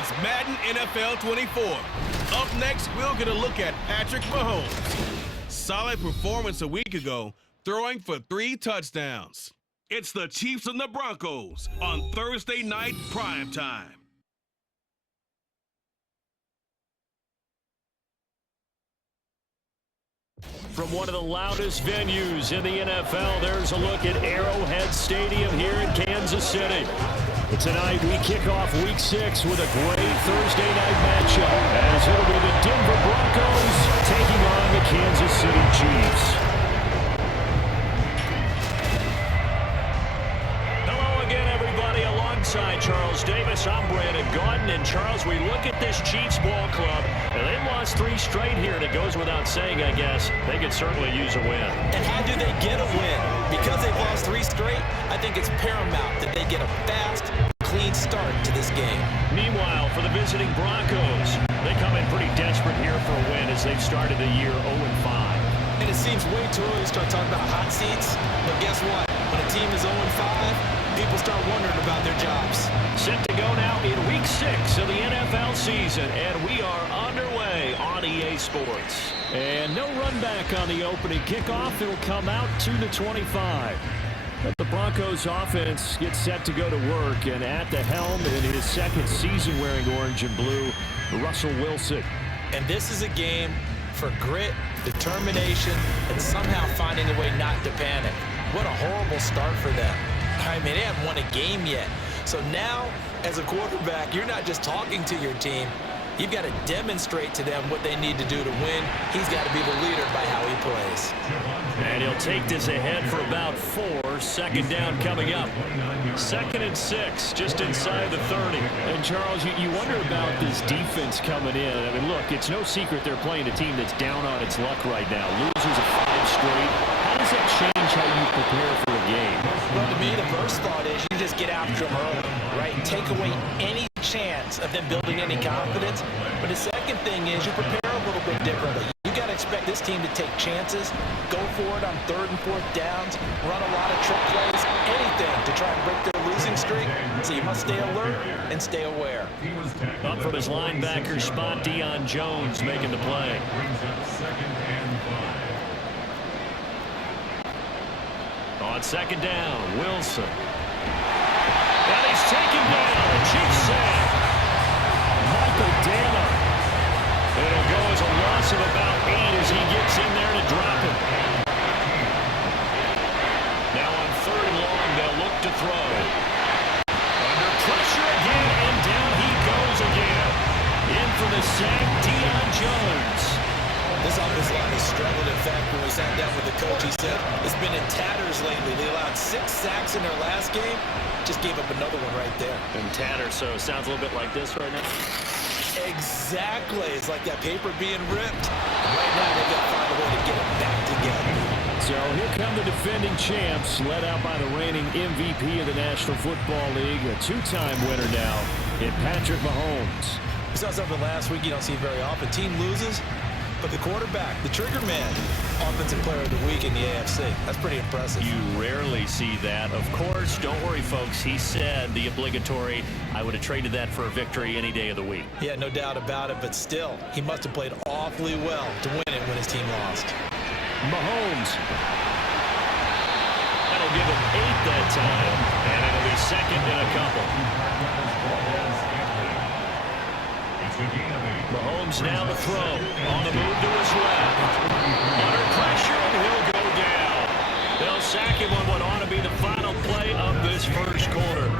It's Madden NFL 24. Up next, we'll get a look at Patrick Mahomes. Solid performance a week ago, throwing for 3 touchdowns. It's the Chiefs and the Broncos on Thursday night primetime. From one of the loudest venues in the NFL, there's a look at Arrowhead Stadium here in Kansas City. Tonight, we kick off Week 6 with a great Thursday night matchup, as it'll be the Denver Broncos taking on the Kansas City Chiefs. Hello again, everybody. Alongside Charles Davis, I'm Brandon Gaudin. And Charles, we look at this Chiefs ball club, and they've lost 3 straight here, and it goes without saying, I guess, they could certainly use a win. And how do they get a win? Because they've lost 3 straight, I think it's paramount that they get a fast, clean start to this game. Meanwhile, for the visiting Broncos, they come in pretty desperate here for a win as they've started the year 0-5. And it seems way too early to start talking about hot seats, but guess what? When a team is 0-5, people start wondering about their jobs. Set to go now in Week 6 of the NFL season, and we are underway on EA Sports. And no run back on the opening kickoff. It'll come out to the 25. But the Broncos offense gets set to go to work, and at the helm in his second season wearing orange and blue, Russell Wilson. And this is a game for grit, determination, and somehow finding a way not to panic. What a horrible start for them. I mean, they haven't won a game yet. So now, as a quarterback, you're not just talking to your team. You've got to demonstrate to them what they need to do to win. He's got to be the leader by how he plays. And he'll take this ahead for about 4. Second down coming up. 2nd and 6, just inside the 30. And, Charles, you wonder about this defense coming in. I mean, look, it's no secret they're playing a team that's down on its luck right now. Losers of 5 straight. How does that change how you prepare for a game? Well, to me, the first thought is you just get after them early, right? Take away any chance of them building any confidence. But the second thing is you prepare a little bit differently. You got to expect this team to take chances, go for it on 3rd and 4th downs, run a lot of trick plays, anything to try and break their losing streak. So you must stay alert and stay aware. Up from his linebacker spot, Deion Jones making the play. On 2nd down, Wilson. And he's taken down. The Chiefs sack. Michael Dana. It'll go as a loss of about 8 as he gets in there to drop him. Now on 3rd and long, they'll look to throw. Under pressure again, and down he goes again. In for the sack, Deion Jones. This offensive line has struggled. In fact, when we sat down with the coach, he said it's been in tatters lately. They allowed 6 sacks in their last game. Just gave up another one right there. In tatters, so it sounds a little bit like this right now. Exactly. It's like that paper being ripped. And right now, they've got to find a way to get it back together. So here come the defending champs, led out by the reigning MVP of the National Football League, a 2-time winner now in Patrick Mahomes. We saw something last week you don't see very often. Team loses, but the quarterback, the trigger man, offensive player of the week in the AFC. That's pretty impressive. You rarely see that. Of course, don't worry, folks. He said the obligatory, I would have traded that for a victory any day of the week. Yeah, no doubt about it, but still, he must have played awfully well to win it when his team lost. Mahomes. That'll give him 8 that time, and it'll be 2nd and a couple. Mahomes now to throw. On the move to his left. Under pressure, and he'll go down. They'll sack him on what ought to be the final play of this first quarter.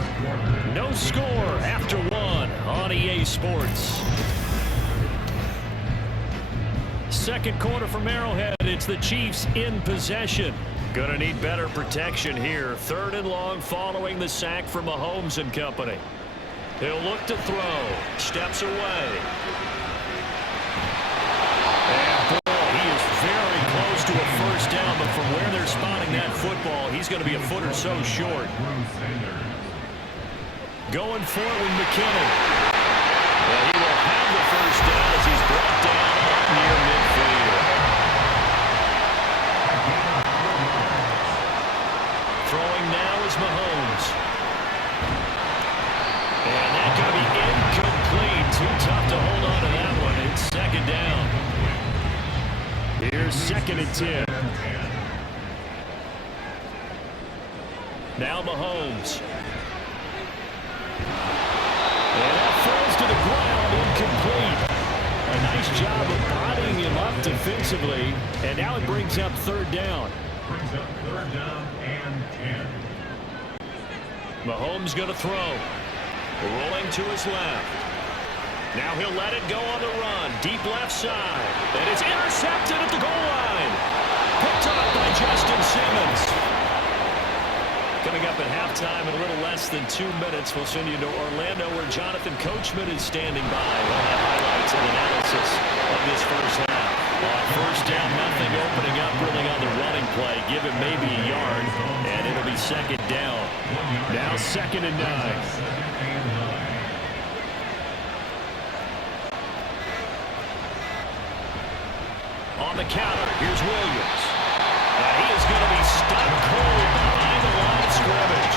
No score after 1 on EA Sports. 2nd quarter from Arrowhead. It's the Chiefs in possession. Gonna need better protection here. 3rd and long following the sack from Mahomes and company. He'll look to throw. Steps away. And boy, he is very close to a first down, but from where they're spotting that football, he's going to be a foot or so short. Going for it with McKinnon. Well, he will have the first down as he's brought down near midfield. Throwing now is Mahomes. And that's going to be incomplete. Here's 2nd and 10. Now Mahomes. And that falls to the ground, incomplete. A nice job of bodying him up defensively. And now it brings up 3rd down. Brings up 3rd down and 10. Mahomes going to throw. Rolling to his left. Now he'll let it go on the run. Deep left side. And it's intercepted at the goal line. Picked up by Justin Simmons. Coming up at halftime in a little less than 2 minutes, we'll send you to Orlando where Jonathan Coachman is standing by. We'll have highlights and analysis of this first half. On 1st down, nothing opening up really on the running play. Give him maybe a yard, and it'll be 2nd down. Now 2nd and 9. On the counter, here's Williams. And he is going to be stuck cold behind the line of scrimmage.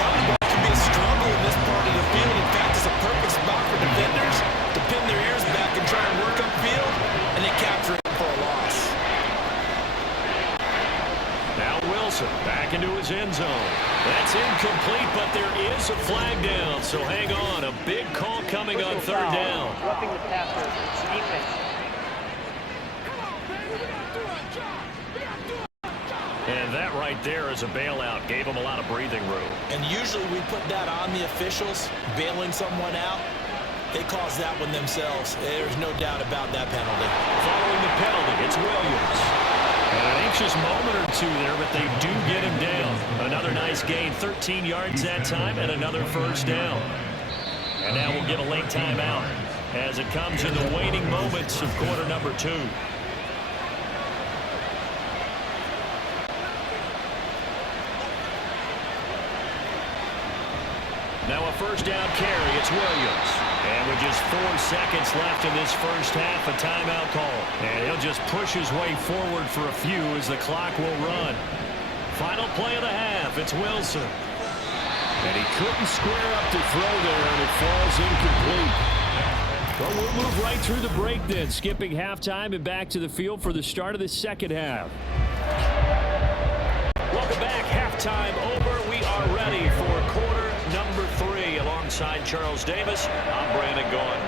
Running back can be a struggle in this part of the field. In fact, it's a perfect spot for defenders to pin their ears back and try and work upfield, and they capture it for a loss. Now Wilson back into his end zone. That's incomplete, but there is a flag down, so hang on. A big call coming on 3rd down. Roughing the passer, it's defense. And that right there is a bailout. Gave him a lot of breathing room. And usually we put that on the officials, bailing someone out. They caused that one themselves. There's no doubt about that penalty. Following the penalty, it's Williams. And an anxious moment or two there, but they do get him down. Another nice gain, 13 yards that time, and another 1st down. And now we'll get a late timeout as it comes in the waning moments of quarter number 2. Now a 1st down carry, it's Williams. And with just 4 seconds left in this first half, a timeout call. And he'll just push his way forward for a few as the clock will run. Final play of the half, it's Wilson. And he couldn't square up to throw there, and it falls incomplete. Well, we'll move right through the break then, skipping halftime and back to the field for the start of the 2nd half. Welcome back, halftime over. We are ready for quarter number 3 alongside Charles Davis. I'm Brandon Gaudin.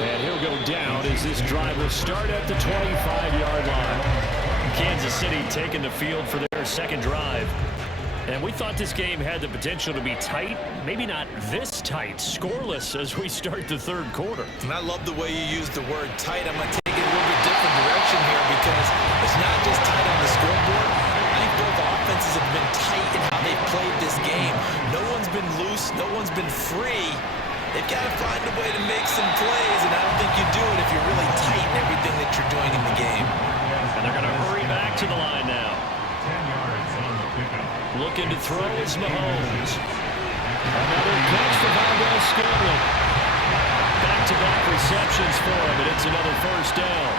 And he'll go down as this drive will start at the 25-yard line. Kansas City taking the field for their 2nd drive. And we thought this game had the potential to be tight, maybe not this tight, scoreless as we start the 3rd quarter. And I love the way you use the word tight. I'm going to take it a little bit different direction here because it's not just tight on the scoreboard. I think both offenses have been tight in how they've played this game. No one's been loose. No one's been free. They've got to find a way to make some plays, and I don't think you do it if you're really tight in everything that you're doing in the game. And they're going to hurry back to the line now. 10 yards on the pickup. Looking to throw is Mahomes. Another catch for Valdez-Scantling. Back-to-back receptions for him, and it's another 1st down.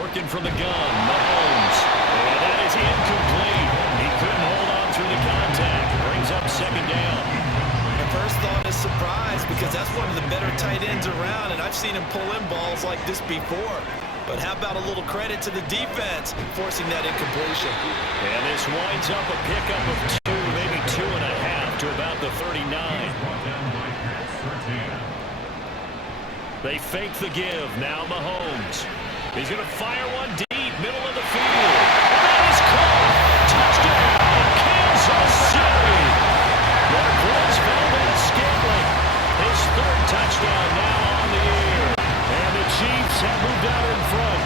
Working from the gun, Mahomes. And that is incomplete. He couldn't hold on through the contact. Brings up 2nd down. My first thought is surprise because that's one of the better tight ends around, and I've seen him pull in balls like this before. But how about a little credit to the defense forcing that incompletion? And this winds up a pickup of 2, maybe 2.5 to about the 39. They fake the give. Now Mahomes. He's going to fire one deep, middle of the field. And that is caught. Touchdown, Kansas City. Marquez Valdez-Scantling. His 3rd touchdown now on the year. And the Chiefs have moved out in front.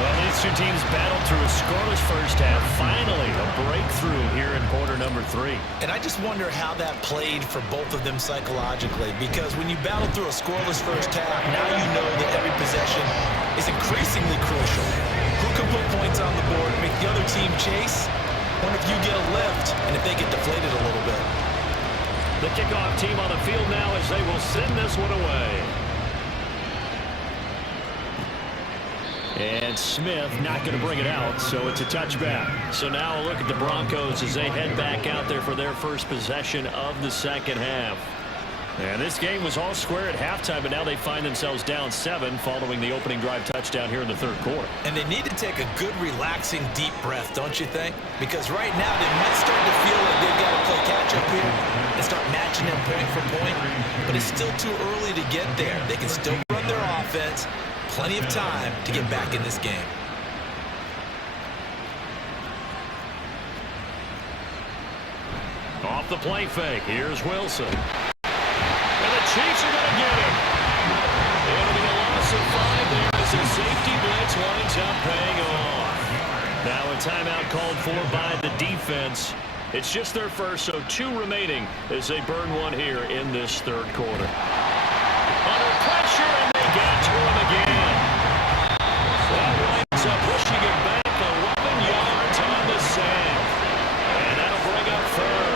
Well, these two teams battled through a scoreless first half. Finally, a breakthrough here in quarter number 3. And I just wonder how that played for both of them psychologically, because when you battle through a scoreless first half, now you know that every possession is increasingly crucial. Who can put points on the board, make the other team chase, or if you get a lift, and if they get deflated a little bit. The kickoff team on the field now as they will send this one away. And Smith not going to bring it out, so it's a touchback. So now a look at the Broncos as they head back out there for their first possession of the 2nd half. And this game was all square at halftime, but now they find themselves down 7 following the opening drive touchdown here in the third quarter. And they need to take a good, relaxing, deep breath, don't you think? Because right now they might start to feel like they've got to play catch-up here and start matching them point for point. But it's still too early to get there. They can still run their offense. Plenty of time to get back in this game. Off the play fake, here's Wilson. And the Chiefs are going to get him. It'll be a loss of 5 there as the safety blitz winds up paying off. Now a timeout called for by the defense. It's just their first, so 2 remaining as they burn 1 here in this third quarter. Under pressure, and they get to him again. That winds up pushing it back 11 yards on the sack. And that'll bring up third.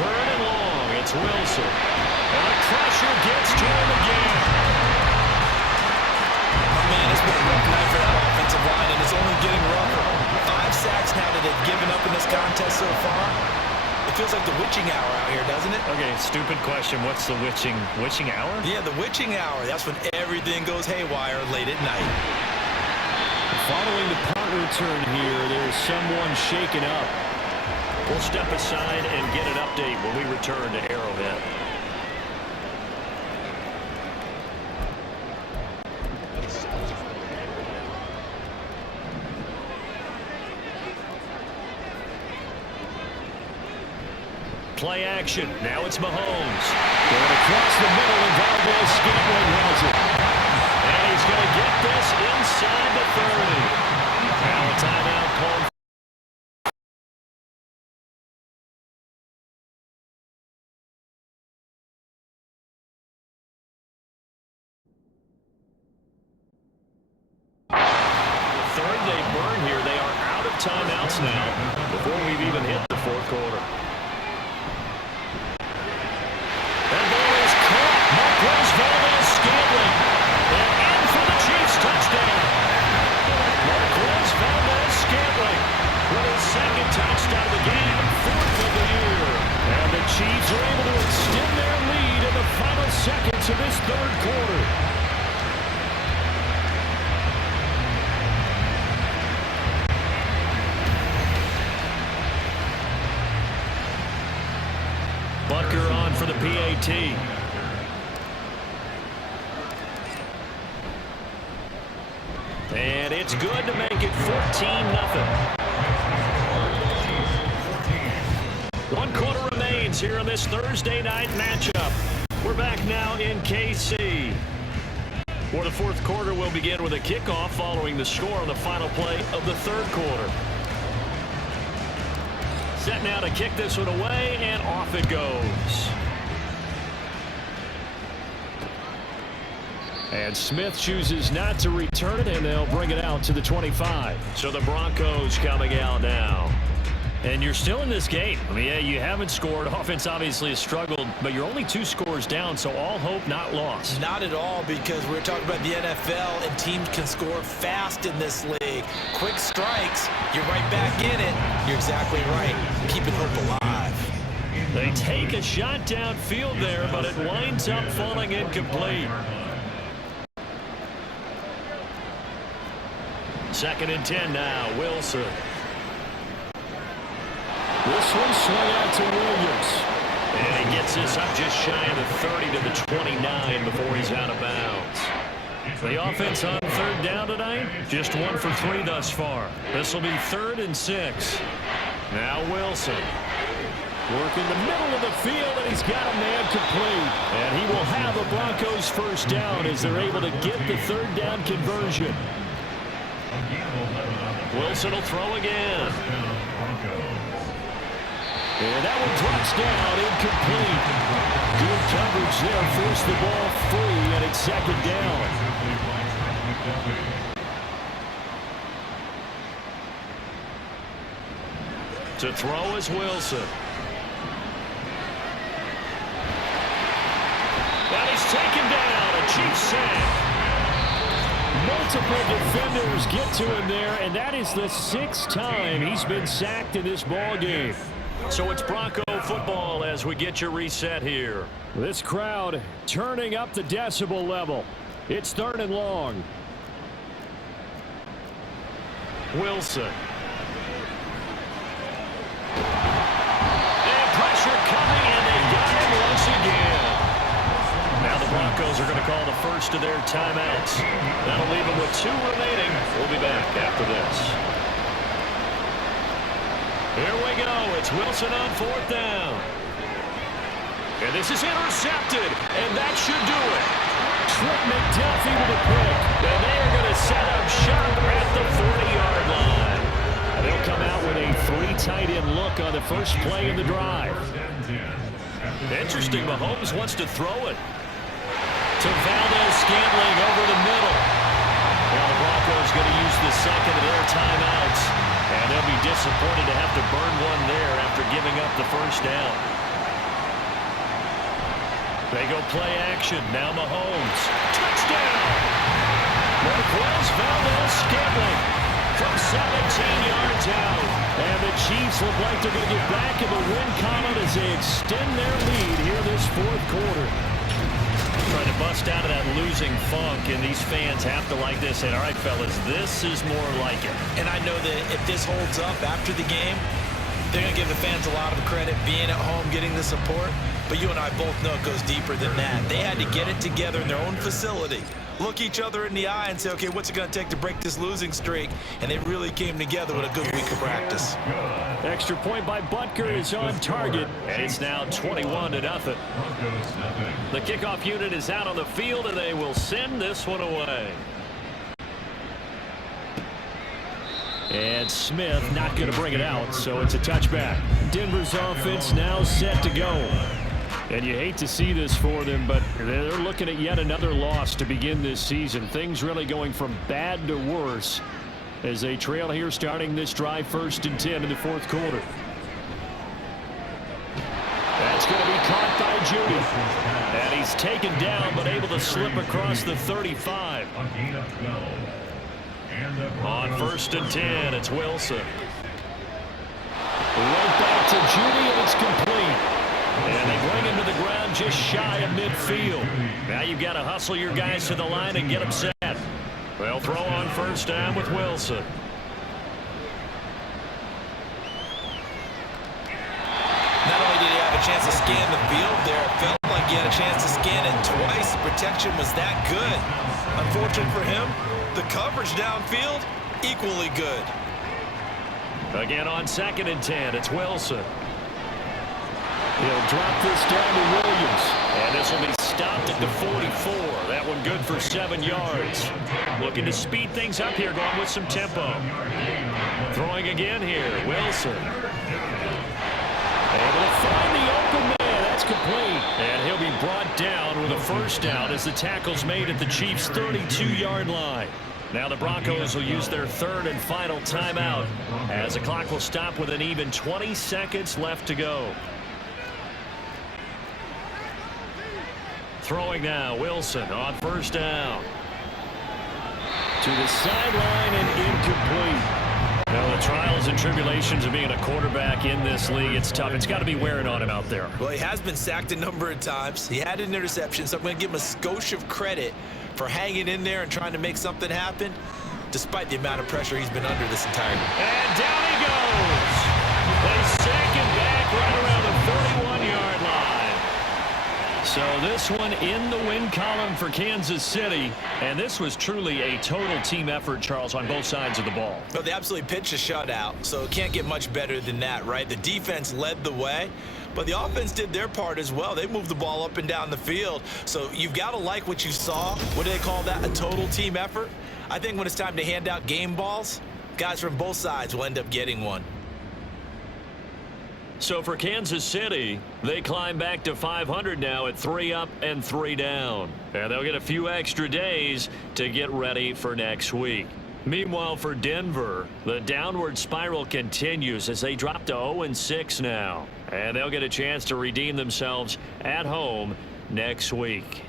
Third and long, it's Wilson. And the pressure gets to him again. Oh, man, it's been a rough night for that offensive line, and it's only getting rougher. 5 sacks now that they've given up in this contest so far. It feels like the witching hour out here, doesn't it? Okay, stupid question. What's the witching hour? Yeah, the witching hour. That's when everything goes haywire late at night. Following the punt return here, there's someone shaken up. We'll step aside and get an update when we return to Arrowhead. Play action. Now it's Mahomes. Going across the middle, and Valdez-Scantling has it. And he's going to get this inside the 30. Now a timeout called. The third they burn here. They are out of timeouts now before we've even hit the fourth quarter. That ball is caught. Marquez Valdez-Scantling. And in for the Chiefs touchdown. Marquez Valdez-Scantling with his second touchdown of the game, 4th of the year. And the Chiefs are able to extend their lead in the final seconds of this third quarter. Butker on for the PAT. And it's good to make it 14-0. 1 quarter remains here on this Thursday night matchup. We're back now in KC. For the fourth quarter, we'll begin with a kickoff following the score on the final play of the third quarter. Set now to kick this one away, and off it goes. And Smith chooses not to return it, and they'll bring it out to the 25. So the Broncos coming out now. And you're still in this game. I mean, yeah, you haven't scored. Offense obviously has struggled, but you're only 2 scores down, so all hope not lost. Not at all, because we're talking about the NFL, and teams can score fast in this league. Quick strikes, you're right back in it. You're exactly right. Keeping hope alive. They take a shot downfield there, but it winds up falling incomplete. 2nd and 10 now, Wilson. This one swung out to Williams. And he gets this up just shy of the 30 to the 29 before he's out of bounds. The offense on third down tonight, just 1 for 3 thus far. This will be 3rd and 6. Now Wilson. Working the middle of the field, and he's got a man complete. And he will have the Broncos first down as they're able to get the 3rd down conversion. Wilson will throw again. And that one drops down, incomplete. Good coverage there, forced the ball free, and it's 2nd down. To throw is Wilson. And he's taken down, a Chiefs sack. Multiple defenders get to him there, and that is the 6th time he's been sacked in this ball game. So it's Bronco football as we get your reset here. This crowd turning up the decibel level. It's 3rd and long. Wilson. And pressure coming, and they got him once again. Now the Broncos are going to call the first of their timeouts. That'll leave them with 2 remaining. We'll be back after this. Here we go. It's Wilson on 4th down. And this is intercepted, and that should do it. Trent McDuffie with a pick, and they are going to set up shop at the 40-yard line. And they'll come out with a 3 tight end look on the first play of the drive. Interesting, Mahomes wants to throw it to Valdez-Scantling over the middle. Now the Broncos going to use the second of their timeouts, and they'll be disappointed to have to burn one there after giving up the first down. They go play action. Now Mahomes. Touchdown! Marquez Valdez-Scantling from 17 yards out. And the Chiefs look like they're going to get back in the win column as they extend their lead here this 4th quarter. Trying to bust out of that losing funk, and these fans have to like this. And all right, fellas, this is more like it. And I know that if this holds up after the game, they're going to give the fans a lot of credit being at home, getting the support. But you and I both know it goes deeper than that. They had to get it together in their own facility, look each other in the eye and say, okay, what's it going to take to break this losing streak? And they really came together with a good week of practice. Extra point by Butker is on target, and it's now 21-0. The kickoff unit is out on the field, and they will send this one away. And Smith not going to bring it out, so it's a touchback. Denver's offense now set to go. And you hate to see this for them, but they're looking at yet another loss to begin this season. Things really going from bad to worse as they trail here starting this drive 1st and 10 in the 4th quarter. That's going to be caught by Judy. And he's taken down but able to slip across the 35. On 1st and 10, it's Wilson. Right back to Judy, and it's complete. And they bring him to the ground just shy of midfield. Now you've got to hustle your guys to the line and get them set. They'll throw on 1st down with Wilson. Not only did he have a chance to scan the field there, it felt like he had a chance to scan it twice. The protection was that good. Unfortunate for him, the coverage downfield, equally good. Again on 2nd and 10, it's Wilson. He'll drop this down to Williams. And this will be stopped at the 44. That one good for 7 yards. Looking to speed things up here, going with some tempo. Throwing again here, Wilson. Able to find the open man. That's complete. And he'll be brought down with a 1st down as the tackle's made at the Chiefs' 32-yard line. Now the Broncos will use their 3rd and final timeout as the clock will stop with an even 20 seconds left to go. Throwing now, Wilson on 1st down. To the sideline and incomplete. Now the trials and tribulations of being a quarterback in this league, it's tough. It's got to be wearing on him out there. Well, he has been sacked a number of times. He had an interception, so I'm going to give him a skosh of credit for hanging in there and trying to make something happen, despite the amount of pressure he's been under this entire game. And down he goes. They sack him back right around the 41-yard line. So this one in the win column for Kansas City. And this was truly a total team effort, Charles, on both sides of the ball. Well, they absolutely pitched a shutout, so it can't get much better than that, right? The defense led the way, but the offense did their part as well. They moved the ball up and down the field. So you've got to like what you saw. What do they call that? A total team effort? I think when it's time to hand out game balls, guys from both sides will end up getting one. So for Kansas City, they climb back to 500 now at 3 up and 3 down. And they'll get a few extra days to get ready for next week. Meanwhile, for Denver, the downward spiral continues as they drop to 0-6 now. And they'll get a chance to redeem themselves at home next week.